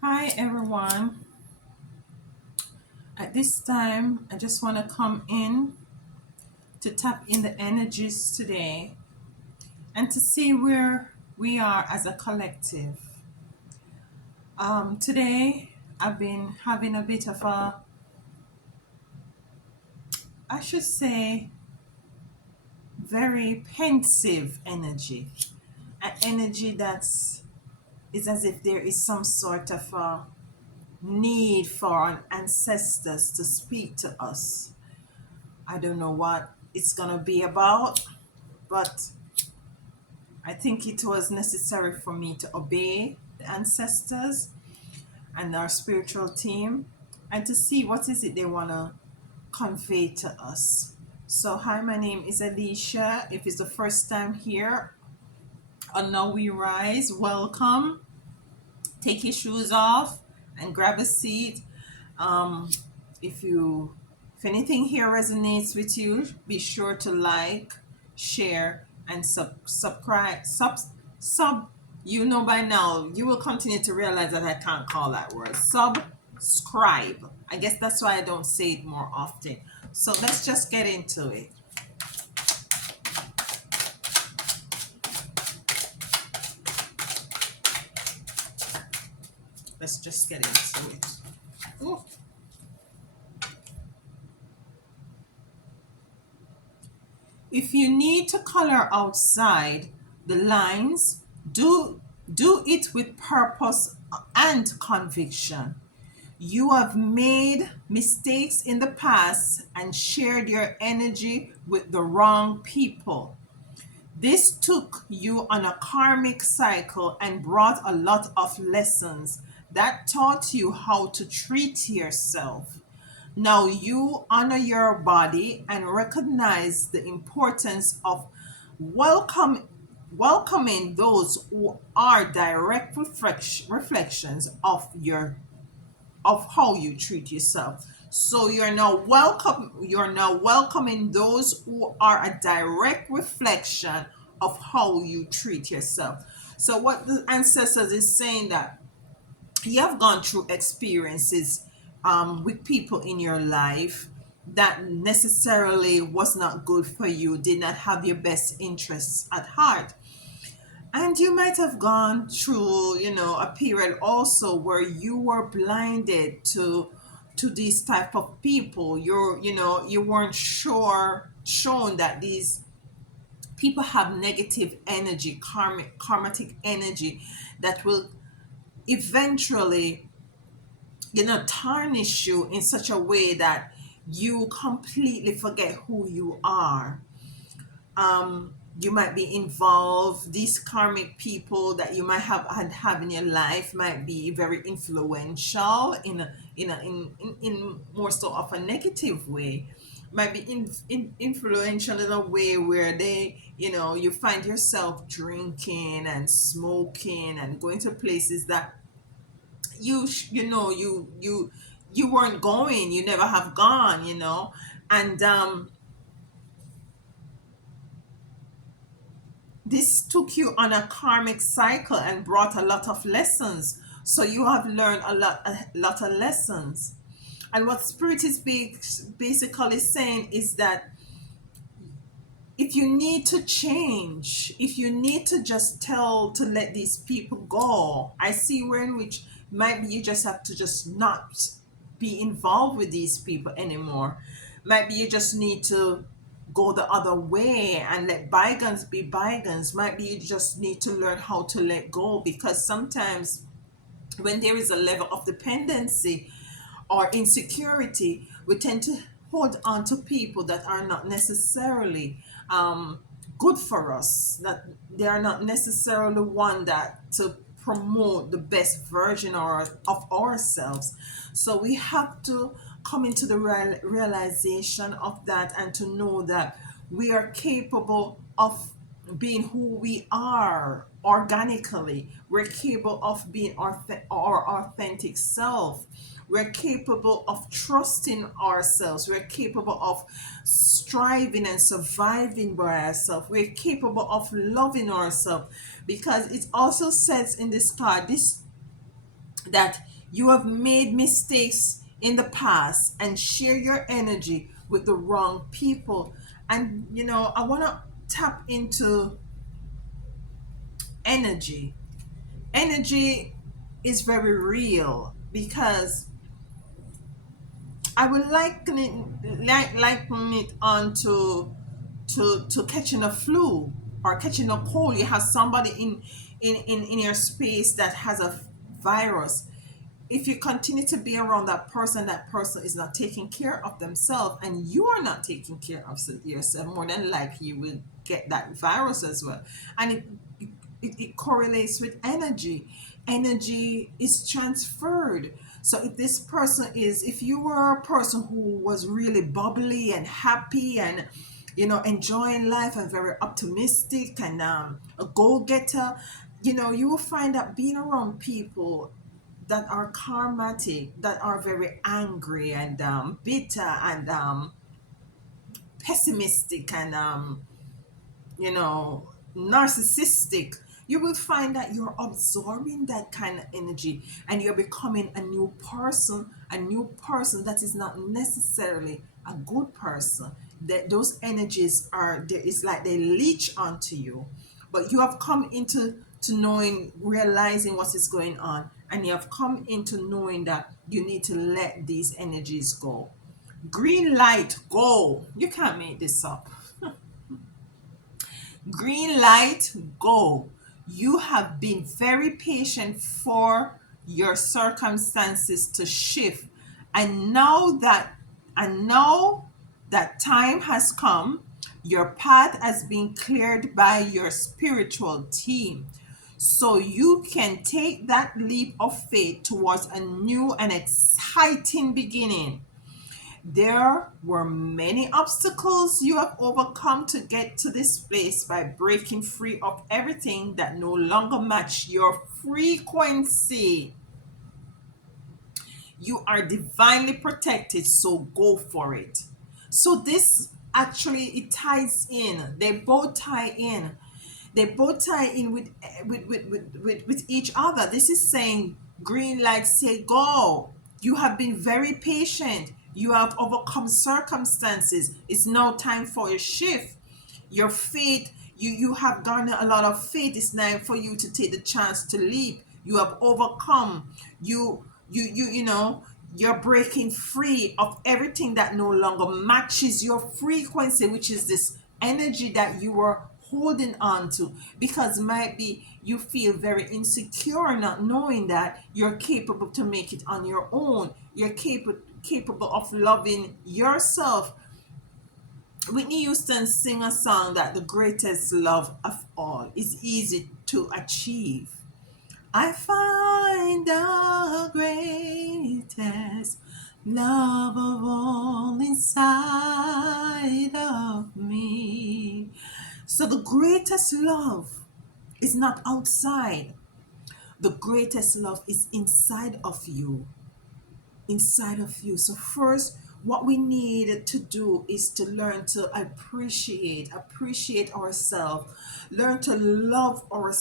Hi everyone. At this time, I just want to come in to tap in the energies today and to see where we are as a collective. Today, I've been having a bit of I should say, very pensive energy. An energy that's is as if there is some sort of a need for our ancestors to speak to us. I don't know what it's gonna be about, but I think it was necessary for me to obey the ancestors and our spiritual team and to see what is it they want to convey to us. So, hi, my name is Alicia. If it's the first time here on Now We Rise, welcome. Take your shoes off and grab a seat. Um, if you if anything here resonates with you, be sure to like, share, and subscribe. Sub. You know by now, you will continue to realize that I can't call that word. Subscribe. I guess that's why I don't say it more often. So let's just get into it. Let's just get into it. Ooh. If you need to color outside the lines, do it with purpose and conviction. You have made mistakes in the past and shared your energy with the wrong people. This took you on a karmic cycle and brought a lot of lessons that taught you how to treat yourself. Now you honor your body and recognize the importance of welcome, welcoming those who are direct reflections of how you treat yourself. So you're now welcoming those who are a direct reflection of how you treat yourself. So what the ancestors is saying that you have gone through experiences with people in your life that necessarily was not good for you, did not have your best interests at heart. And you might have gone through, a period also where you were blinded to these type of people. You weren't shown that these people have negative energy, karmatic energy that will eventually tarnish you in such a way that you completely forget who you are. You might be involved, these karmic people that you might have in your life might be very influential in more so of a negative way, might be influential in a way where you find yourself drinking and smoking and going to places that you weren't going, you never have gone, and this took you on a karmic cycle and brought a lot of lessons. So you have learned a lot of lessons. And what spirit is basically saying is that if you need to change, if you need to just tell to let these people go, I see where in which maybe you just have to just not be involved with these people anymore. Maybe you just need to go the other way and let bygones be bygones. Maybe you just need to learn how to let go, because sometimes when there is a level of dependency or insecurity, we tend to hold on to people that are not necessarily good for us, that they are not necessarily one that to promote the best version of ourselves. So we have to come into the realization of that and to know that we are capable of being who we are organically. We're capable of being our authentic self. We're capable of trusting ourselves. We're capable of striving and surviving by ourselves. We're capable of loving ourselves, because it also says in this card, that you have made mistakes in the past and share your energy with the wrong people. And I want to tap into energy. Energy is very real because I would liken it on to catching a flu or catching a cold. You have somebody in your space that has a virus. If you continue to be around that person is not taking care of themselves, and you are not taking care of yourself, more than likely you will get that virus as well. And it correlates with energy. Energy is transferred. So if you were a person who was really bubbly and happy and enjoying life and very optimistic and a go-getter, you will find that being around people that are karmatic, that are very angry and bitter and pessimistic and you know, narcissistic, you will find that you're absorbing that kind of energy and you're becoming a new person that is not necessarily a good person. That those energies are there, it's like they leech onto you. But you have come into to knowing, realizing what is going on, and you have come into knowing that you need to let these energies go. Green light, go. You can't make this up. Green light, go. You have been very patient for your circumstances to shift. And now that time has come, your path has been cleared by your spiritual team. So you can take that leap of faith towards a new and exciting beginning. There were many obstacles you have overcome to get to this place by breaking free of everything that no longer match your frequency. You are divinely protected, so go for it. So this actually it ties in. They both tie in. They both tie in with each other. This is saying green light, say go. You have been very patient. You have overcome circumstances. It's now time for a shift. Your faith, you have garnered a lot of faith. It's time for you to take the chance to leap. You have overcome. You're breaking free of everything that no longer matches your frequency, which is this energy that you were holding on to, because might be you feel very insecure not knowing that you're capable to make it on your own. You're capable of loving yourself. Whitney Houston sing a song that the greatest love of all is easy to achieve. I find the greatest love of all inside of me. So the greatest love is not outside. The greatest love is inside of you. Inside of you. So first, what we need to do is to learn to appreciate ourselves, learn to love on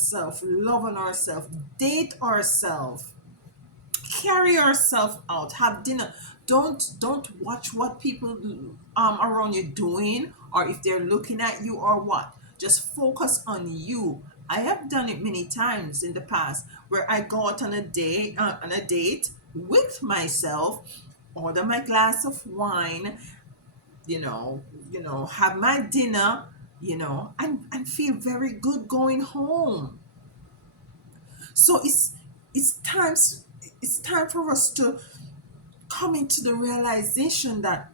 ourselves, date ourselves, carry yourself out, have dinner. Don't watch what people around you doing, or if they're looking at you or what. Just focus on you. I have done it many times in the past where I go out on a date with myself, order my glass of wine, you know have my dinner, and feel very good going home. So it's time for us to coming to the realization that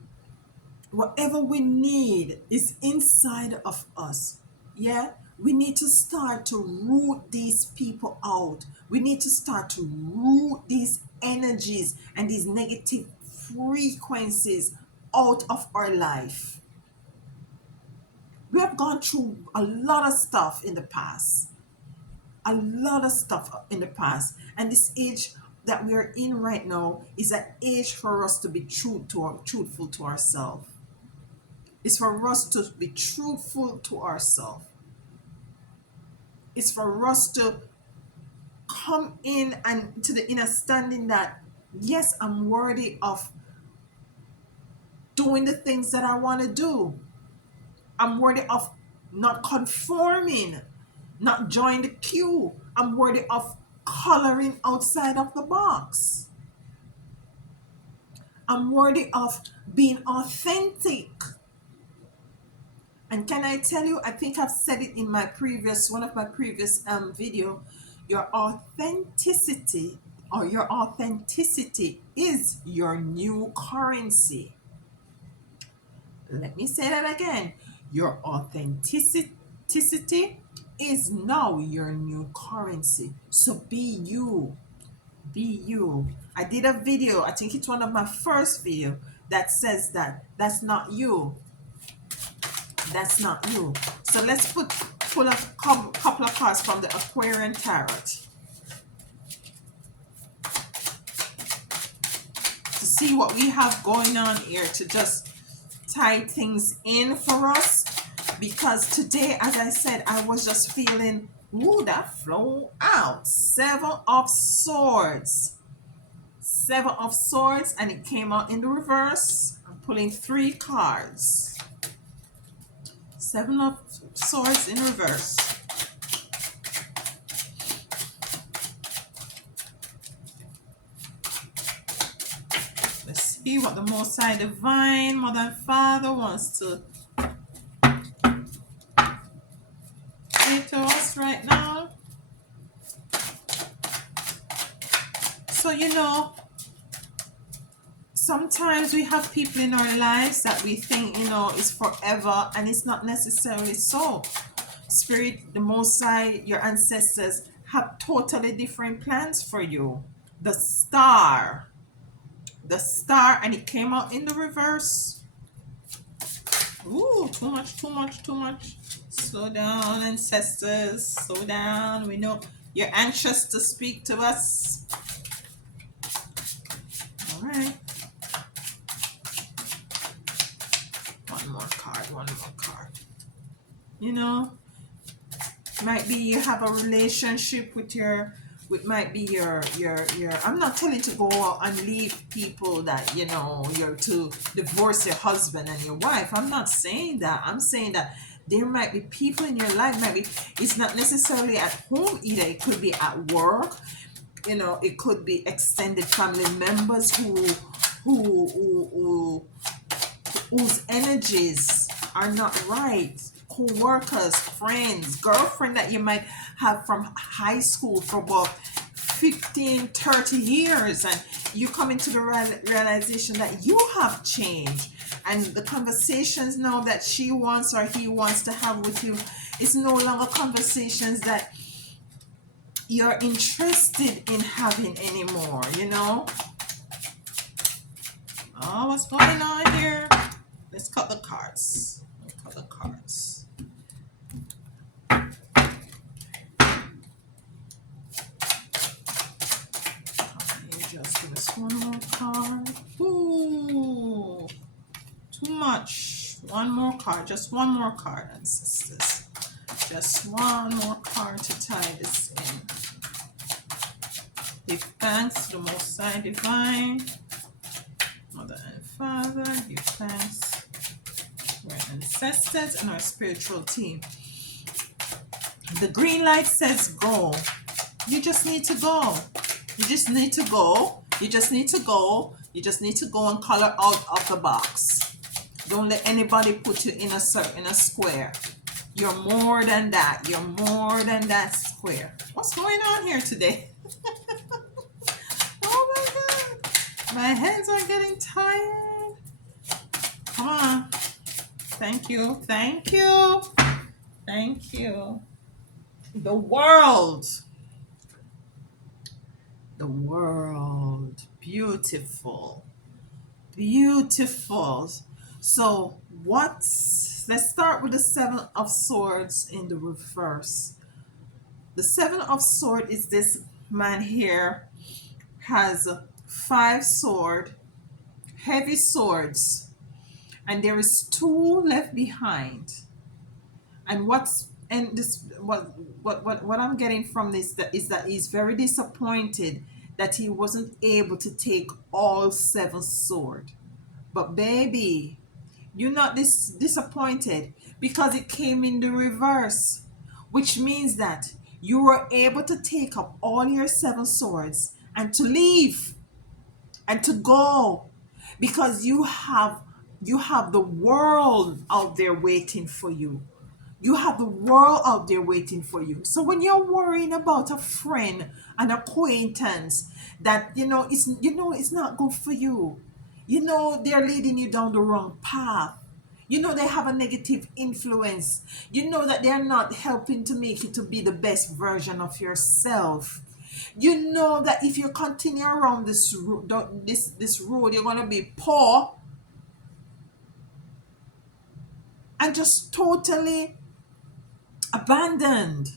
whatever we need is inside of us. Yeah, we need to start to root these people out. We need to start to root these energies and these negative frequencies out of our life. We have gone through a lot of stuff in the past, a lot of stuff in the past, and this age that we are in right now is an age for us to be truthful to ourselves. It's for us to be truthful to ourselves. It's for us to come in and to the inner standing that yes, I'm worthy of doing the things that I want to do. I'm worthy of not conforming, not joining the queue. I'm worthy of coloring outside of the box. I'm worthy of being authentic. And can I tell you, I think I've said it in my previous, one of my previous video, your authenticity your authenticity is your new currency. Let me say that again. Your authenticity is now your new currency. So be you. Be you. I did a video, I think it's one of my first video that says that that's not you. That's not you. So let's pull a couple of cards from the Aquarian Tarot to see what we have going on here, to just tie things in for us. Because today, as I said, I was just feeling, ooh, that flow out. Seven of Swords. Seven of Swords, and it came out in the reverse. I'm pulling 3 cards. Seven of Swords in reverse. Let's see what the Most High Divine Mother and Father wants to say to us right now. So, sometimes we have people in our lives that we think, is forever, and it's not necessarily so. Spirit, the Most High, your ancestors have totally different plans for you. The star, and it came out in the reverse. Ooh, too much. Slow down, ancestors, slow down. We know you're anxious to speak to us. All right. One more card. Might be you have a relationship with might be your I'm not telling you to go out and leave people that you're to divorce your husband and your wife. I'm not saying that. I'm saying that there might be people in your life, it's not necessarily at home either. It could be at work. It could be extended family members whose energies are not right. Co-workers, friends, girlfriend that you might have from high school for about 15, 30 years, and you come into the realization that you have changed, and the conversations now that she wants or he wants to have with you is no longer conversations that you're interested in having anymore. Oh, what's going on here? Let's cut the cards. Just give us one more card. Ooh, too much. One more card. Just one more card, ancestors. Just one more card to tie this in. Give thanks to the Most High Divine Mother and Father. Give thanks to our ancestors and our spiritual team. The green light says go. You just need to go. You just need to go and color out of the box. Don't let anybody put you in a square. You're more than that. You're more than that square. What's going on here today? Oh my God. My hands are getting tired. Come on. Thank you. The world. Beautiful. So let's start with the Seven of Swords in the reverse. The Seven of Swords is this man here, has 5 swords, heavy swords, and there is 2 left behind. And and this what I'm getting from this is that he's very disappointed that he wasn't able to take all seven sword. But baby, you're not disappointed because it came in the reverse, which means that you were able to take up all your seven swords and to leave and to go because you have the world out there waiting for you. You have the world out there waiting for you. So when you're worrying about a friend, an acquaintance that it's not good for you, they're leading you down the wrong path. They have a negative influence. That they're not helping to make you to be the best version of yourself. That if you continue around this road, you're gonna be poor and just totally abandoned.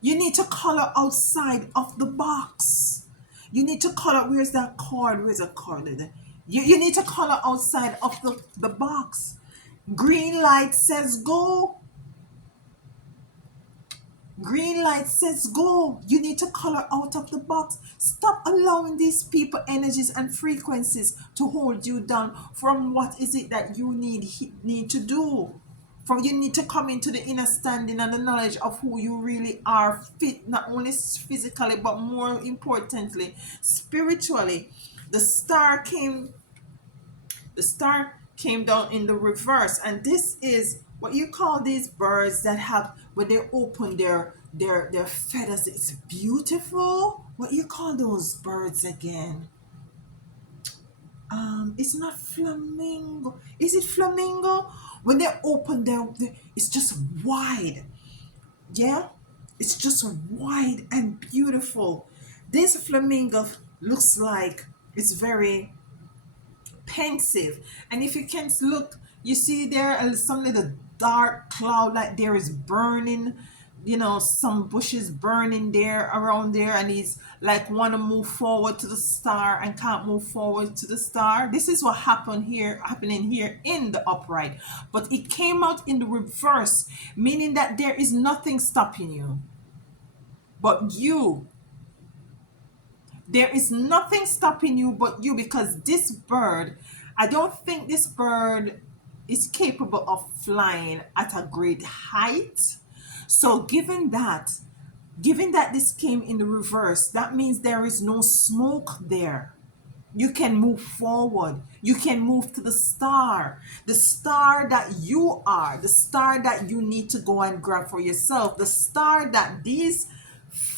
You need to color outside of the box. You need to color. Where's that card? Where's the card? You need to color outside of the box. Green light says go. Green light says go. You need to color out of the box. Stop allowing these people, energies, and frequencies to hold you down from what is it that you need to do. From you need to come into the inner standing and the knowledge of who you really are, fit not only physically but more importantly spiritually. The star came the star came down in the reverse, and this is what you call these birds that have when they open their feathers. It's beautiful. What you call those birds again? It's not flamingo. Is it flamingo? When they open it's just wide. Yeah, it's just wide and beautiful. This flamingo looks like it's very pensive. And if you can look, you see there some little dark cloud, like there is burning, some bushes burning there around there, and he's like want to move forward to the star and can't move forward to the star. This is what happening here in the upright, but it came out in the reverse, meaning that there is nothing stopping you but you. There is nothing stopping you but you, because this bird, I don't think this bird is capable of flying at a great height. So given that this came in the reverse, that means there is no smoke there. You can move forward. You can move to the star that you are, the star that you need to go and grab for yourself, the star that these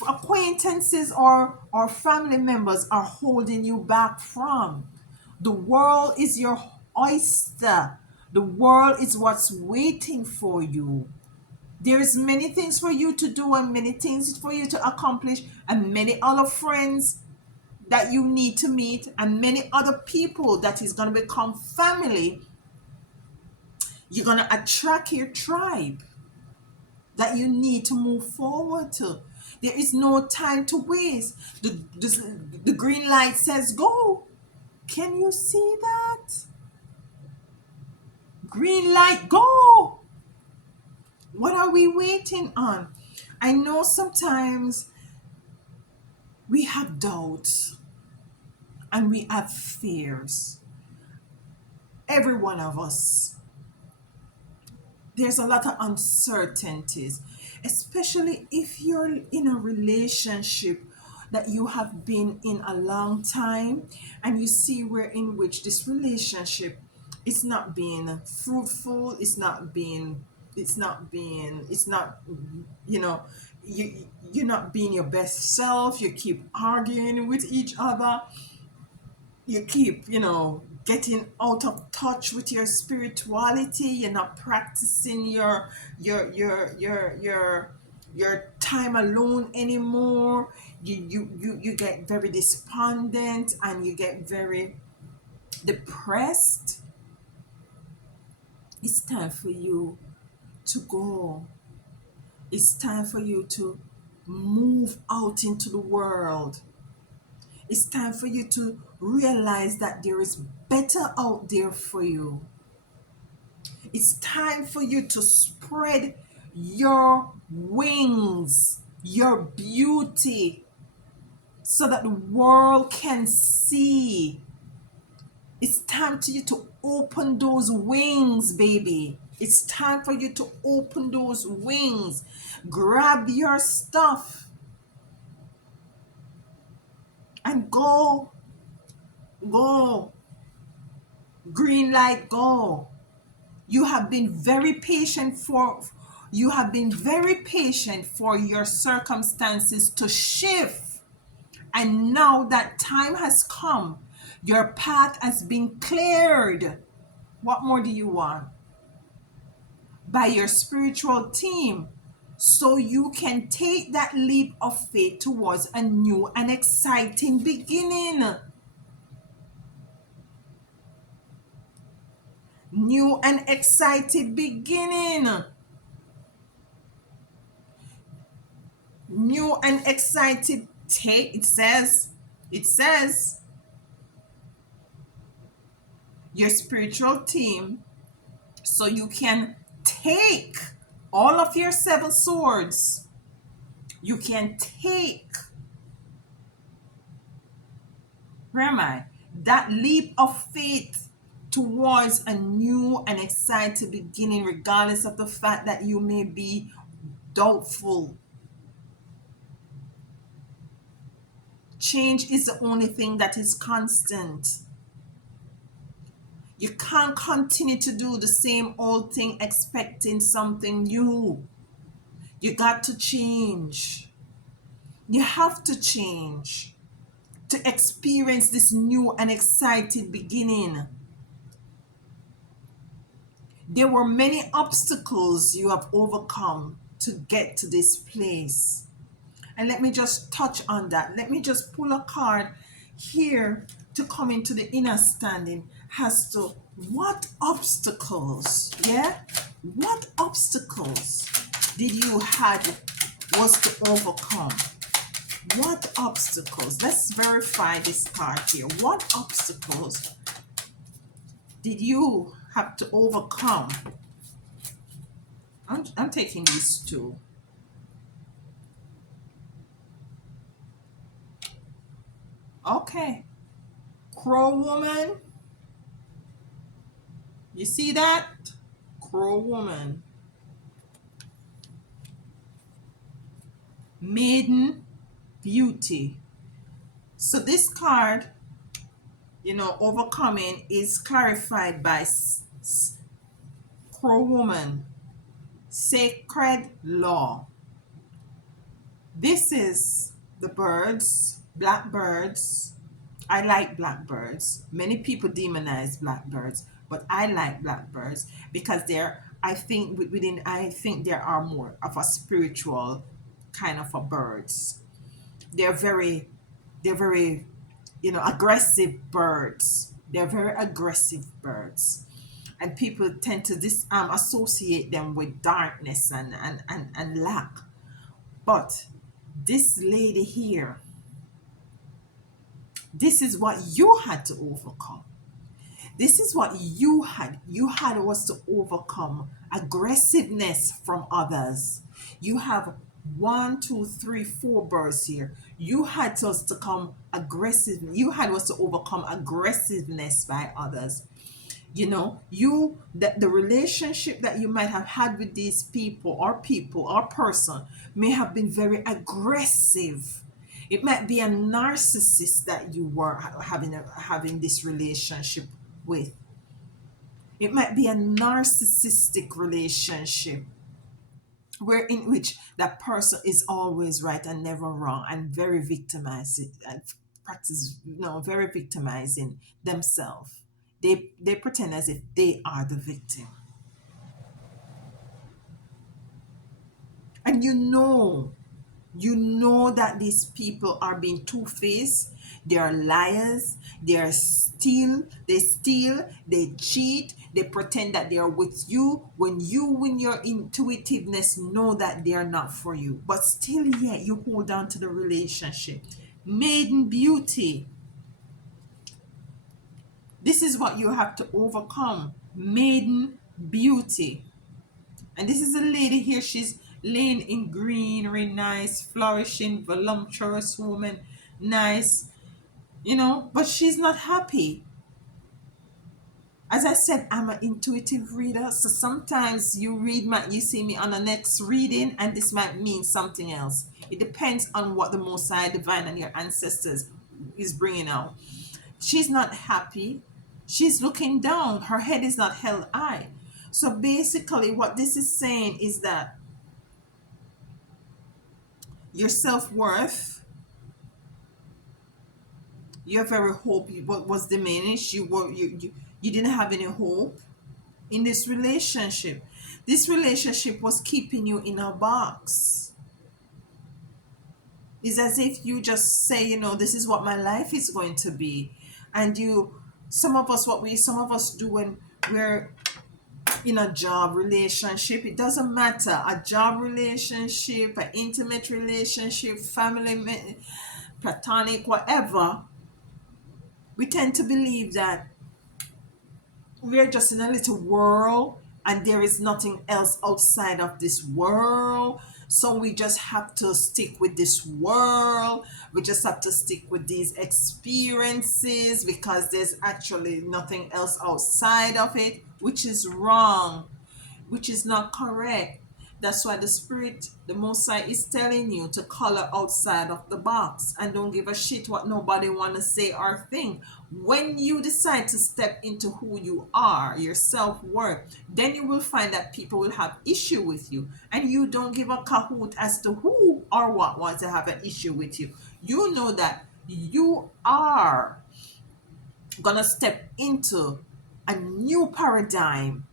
acquaintances or family members are holding you back from. The world is your oyster. The world is what's waiting for you. There's many things for you to do and many things for you to accomplish and many other friends that you need to meet and many other people that is going to become family. You're going to attract your tribe that you need to move forward to. There is no time to waste. The green light says go. Can you see that? Green light, go. What are we waiting on? I know sometimes we have doubts and we have fears. Every one of us. There's a lot of uncertainties, especially if you're in a relationship that you have been in a long time and you see where in which this relationship is not being fruitful, it's not you know you're not being your best self, you keep arguing with each other, you keep getting out of touch with your spirituality, you're not practicing your time alone anymore, you get very despondent and you get very depressed. It's time for you to go. It's time for you to move out into the world. It's time for you to realize that there is better out there for you. It's time for you to spread your wings, your beauty, so that the world can see. It's time for you to open those wings, baby. It's time for you to open those wings. Grab your stuff and go, go. Green light, go. You have been very patient for your circumstances to shift. And now that time has come, your path has been cleared. What more do you want? By your spiritual team, so you can take that leap of faith towards a new and exciting beginning. New and excited beginning. New and excited take. It says your spiritual team, so you can take all of your seven swords. You can take, where am I? That leap of faith towards a new and exciting beginning, regardless of the fact that you may be doubtful. Change is the only thing that is constant. You can't continue to do the same old thing expecting something new. You got to change. You have to change to experience this new and exciting beginning. There were many obstacles you have overcome to get to this place. And let me just touch on that. Let me just pull a card here to come into the inner standing as to what obstacles, yeah? What obstacles did you had was to overcome? What obstacles? Let's verify this card here. What obstacles did you have to overcome? I'm taking these two. Okay. Crow woman. You see that? Crow woman. Maiden beauty. So this card, overcoming is clarified by Crow woman. Sacred law. This is the birds, blackbirds. I like blackbirds. Many people demonize blackbirds, but I like blackbirds because I think there are more of a spiritual kind of a birds. They're very they're very aggressive birds. They're very aggressive birds. And people tend to associate them with darkness and lack. But this lady here, this is what you had to overcome. This is what you had. You had was to overcome aggressiveness from others. You have one, two, three, four birds here. You had to us to come aggressive. You had was to overcome aggressiveness by others. The relationship that you might have had with these people or person may have been very aggressive. It might be a narcissist that you were having this relationship with. It might be a narcissistic relationship where in which that person is always right and never wrong, and very victimizing and practice very victimizing themselves. They pretend as if they are the victim. And you know that these people are being two-faced. They are liars. They steal, they cheat, they pretend that they are with you when you in your intuitiveness know that they are not for you, but still yet you hold on to the relationship. Maiden beauty. This is what you have to overcome. Maiden beauty. And this is a lady here. She's laying in greenery, nice, flourishing, voluptuous woman, nice, but she's not happy. As I said, I'm an intuitive reader, so sometimes you see me on the next reading, and this might mean something else. It depends on what the Most High Divine and your ancestors is bringing out. She's not happy. She's looking down. Her head is not held high. So basically, what this is saying is that your self worth, your very hope, what was diminished. You didn't have any hope in this relationship. This relationship was keeping you in a box. It's as if you just say, this is what my life is going to be. And some of us do when we're in a job relationship, it doesn't matter. A job relationship, an intimate relationship, platonic, whatever. We tend to believe that we're just in a little world and there is nothing else outside of this world. So we just have to stick with this world. We just have to stick with these experiences because there's actually nothing else outside of it, which is wrong, which is not correct. That's why the Spirit, the Most High, is telling you to color outside of the box and don't give a shit what nobody want to say or think. When you decide to step into who you are, your self-worth, then you will find that people will have issue with you. And you don't give a cahoot as to who or what wants to have an issue with you. You know that you are going to step into a new paradigm.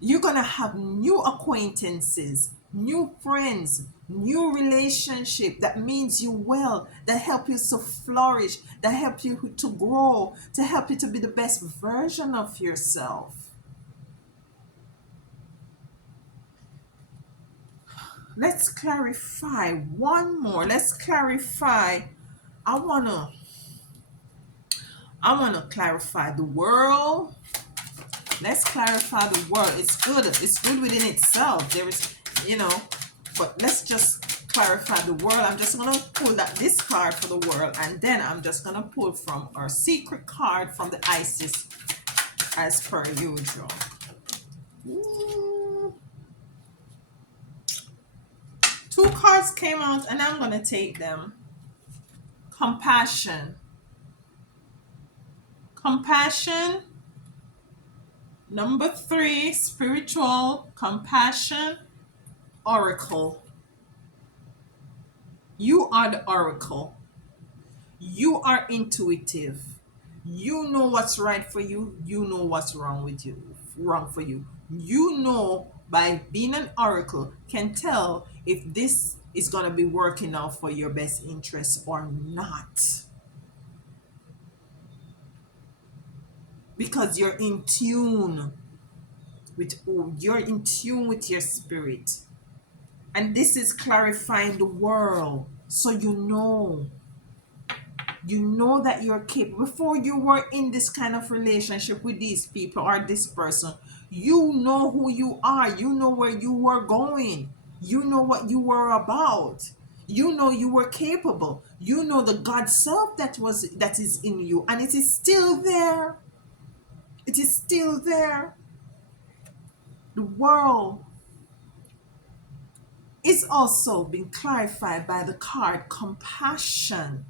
You're going to have new acquaintances, new friends, new relationship that means you well, that help you to flourish, that help you to grow, to help you to be the best version of yourself. Let's clarify one more. Let's clarify. I want to clarify the world. Let's clarify the word. It's good. It's good within itself. There is, but let's just clarify the world. I'm just gonna pull this card for the world, and then I'm just gonna pull from our secret card from the Isis, as per usual. Ooh. Two cards came out, and I'm gonna take them. Compassion. Compassion. Number 3, spiritual compassion, oracle. You are the oracle. You are intuitive. You know what's right for you. You know what's wrong for you. You know, by being an oracle, can tell if this is going to be working out for your best interest or not. Because you're in tune with your spirit. And this is clarifying the world. So you know that you're capable. Before you were in this kind of relationship with these people or this person, you know who you are. You know where you were going. You know what you were about. You know you were capable. You know the God self that is in you, and it is still there. It is still there. The world is also being clarified by the card compassion.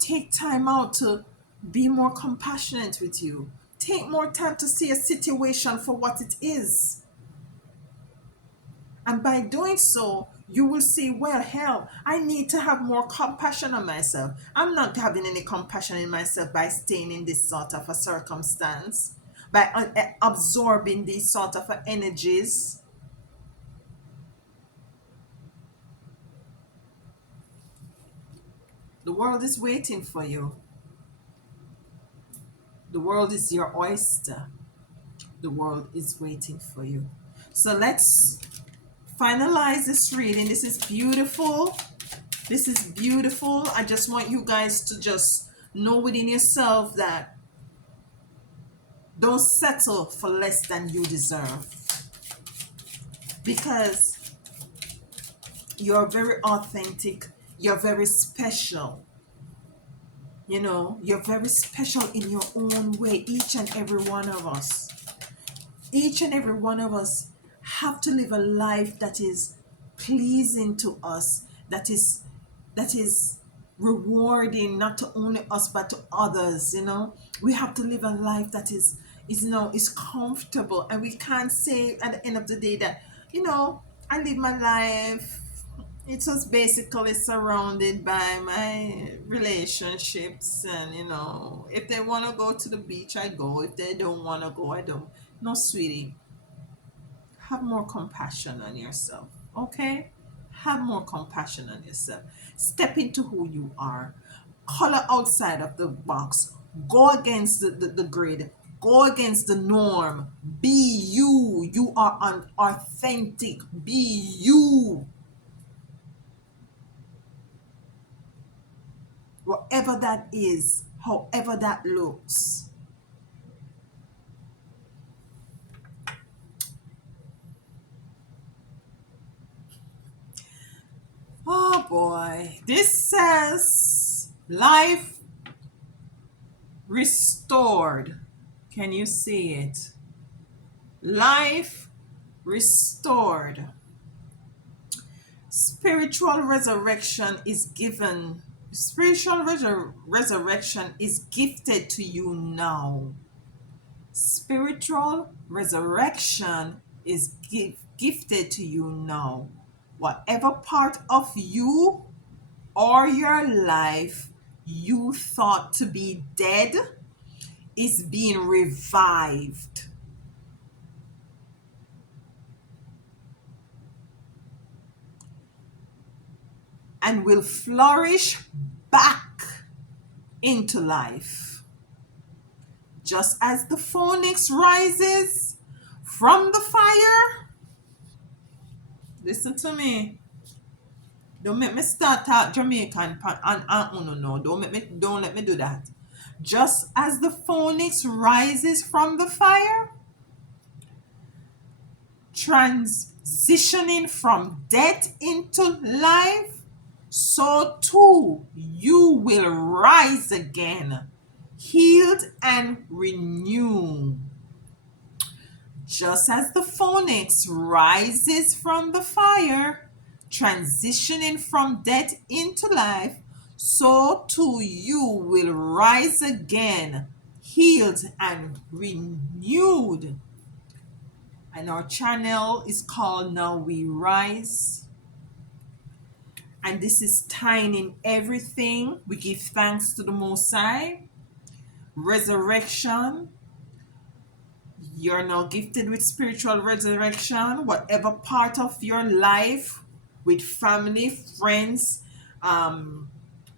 Take time out to be more compassionate with you. Take more time to see a situation for what it is. And by doing so, you will see, well, hell, I need to have more compassion on myself. I'm not having any compassion in myself by staying in this sort of a circumstance, by absorbing these sort of energies. The world is waiting for you. The world is your oyster. The world is waiting for you. So let's finalize this reading. This is beautiful. This is beautiful. I just want you guys to just know within yourself that Don't settle for less than you deserve, because you're very authentic. You're very special. You're very special in your own way, each and every one of us. Each and every one of us have to live a life that is pleasing to us, that is rewarding, not to only us but to others. We have to live a life that is comfortable, and we can't say at the end of the day that you know I live my life, it was basically surrounded by my relationships, and if they want to go to the beach I go, if they don't want to go I don't. No, sweetie, have more compassion on yourself, okay? Have more compassion on yourself. Step into who you are. Color outside of the box. Go against the grid. Go against the norm. Be you. You are authentic. Be you. Whatever that is, however that looks. Oh boy. This says life restored. Can you see it? Life restored. Spiritual resurrection is given. Resurrection is gifted to you now. Spiritual resurrection is gifted to you now. Whatever part of you or your life you thought to be dead is being revived and will flourish back into life. Just as the phoenix rises from the fire, listen to me. Don't make me start talk Jamaican no. Don't let me do that. Just as the phoenix rises from the fire, transitioning from death into life, so too you will rise again, healed and renewed. Just as the phoenix rises from the fire, transitioning from death into life, so too you will rise again, healed and renewed. And our channel is called Now We Rise. And this is tying in everything. We give thanks to the Most High. Resurrection. You're now gifted with spiritual resurrection. Whatever part of your life, with family, friends,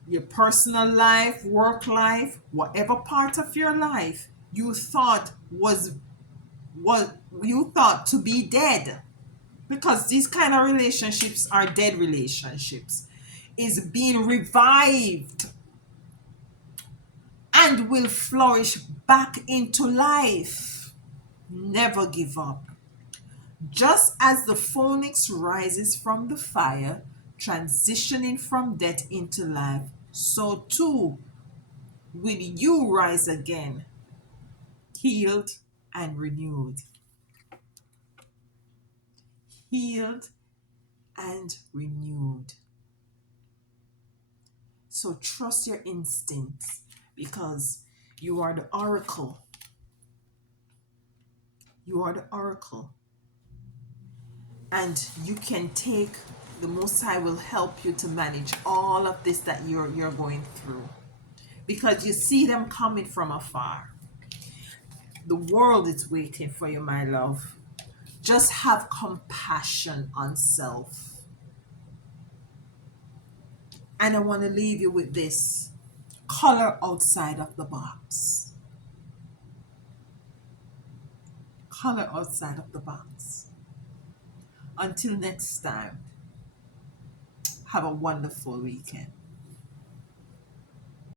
your personal life, work life, whatever part of your life you thought was what you thought to be dead, because these kind of relationships are dead relationships, is being revived and will flourish back into life. Never give up. Just as the phoenix rises from the fire, transitioning from death into life, so too will you rise again, healed and renewed. Healed and renewed. So trust your instincts, because you are the oracle. You are the oracle. And you can take, the Most High will help you to manage all of this that you're going through. Because you see them coming from afar. The world is waiting for you, my love. Just have compassion on self. And I want to leave you with this. Color outside of the box. Color outside of the box. Until next time, have a wonderful weekend.